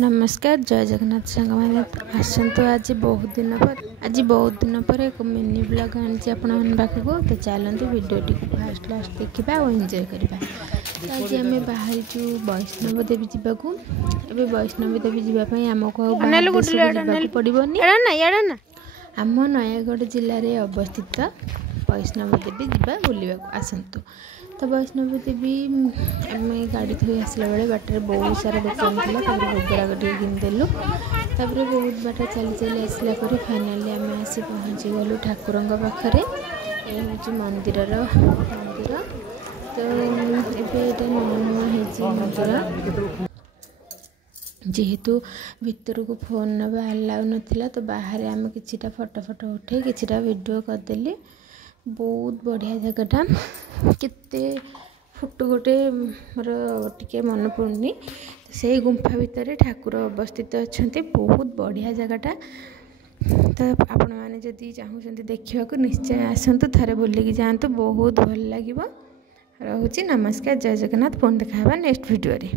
नमस्कार जय जगन्नाथ सांग मैंने आसतु आज बहुत दिन पर एक मिनी ब्लॉग आनी आपण पाखक तो चलते भिडियोटी को फास्ट लास्ट देखा और एंजॉय करवा। आज आम बाहरी वैष्णव देवी जावाक वैष्णव देवी जावाई आमको पड़ोनी आम नयागढ़ जिले में अवस्थित वैष्णव देवी जा बुलवा आसतु। तो वैष्णव देवी आम गाड़ी थी आसला बेले बाटर बहुत सारा दुकान था भोगराग किनदेलु बहुत बाट चली चली आसला फाइनाली आम आसी पहुँची गलु ठाकुर पाखे। ये हूँ मंदिर तो ये नुआ मंदिर जेहेतु भितर को फोन ना अलाउ नाला तो बाहर आम किछिटा फोटो उठे किछिटा वीडियो करदेली। बहुत बढ़िया जगटा केते फुट गोटे मोर टिके मन पड़ुनी से गुंफा भितर ठाकुर अवस्थित अच्छा बहुत बढ़िया जगटा। तो आपण मैंने जदि चाहूँ देखा निश्चय आसतु थे बुलिकी जातु बहुत भल लगे। रोची नमस्कार जय जगन्नाथ पुणी देखा नेक्स्ट वीडियो रे।